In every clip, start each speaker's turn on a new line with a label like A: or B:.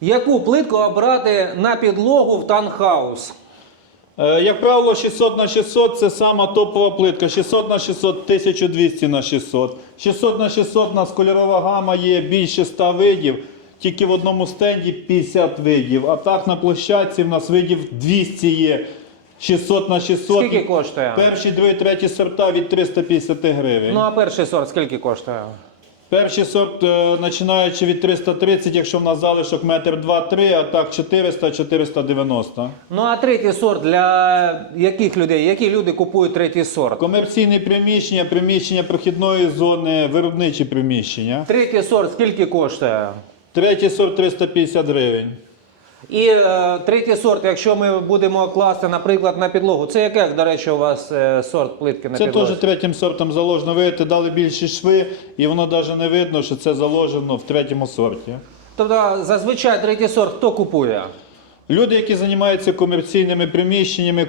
A: Яку плитку обрати на підлогу в танхаус?
B: Е, Як правило, 600 на 600 це сама топова плитка. 600 на 600, 1200 на 600. 600 на 600 у нас кольорова гама є більше 100 видів. Тільки в одному стенді 50 видів. А так на площадці в нас видів 200 є. 600 на 600.
A: Скільки коштує?
B: Перші, другі, треті сорта від 350 гривень.
A: Ну а перший сорт скільки коштує?
B: Перший сорт, е, починаючи від 330, якщо в нас залишок метр 2-3, а так 400-490.
A: Ну а третій сорт для яких людей? Які люди купують третій сорт?
B: Комерційні приміщення, приміщення прохідної зони, виробничі приміщення.
A: Третій сорт скільки коштує?
B: Третій сорт 350 гривень.
A: І е, третій сорт, якщо ми будемо класти, наприклад, на підлогу, це яке, до речі, у вас е, сорт плитки на
B: Це
A: підлозі?
B: теж третім сортом заложено. Видите, дали більші шви, і воно навіть не видно, що це заложено в третьому сорті.
A: Тобто зазвичай третій сорт хто купує?
B: Люди, які займаються комерційними приміщеннями,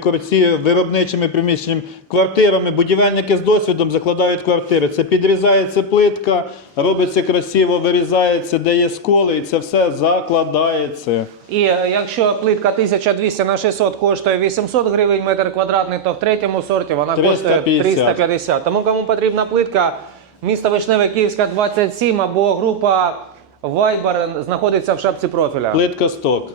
B: виробничими приміщеннями, квартирами, будівельники з досвідом закладають квартири. Це підрізається плитка, робиться красиво, вирізається, де є сколи, і це все закладається.
A: І е, якщо плитка 1200 на 600 коштує 800 гривень метр квадратний, то в третьому сорті вона коштує
B: 350.
A: 350. Тому кому потрібна плитка, місто Вишневе, Київська 27 або група Viber знаходиться в шапці профіля.
B: Плитка сток.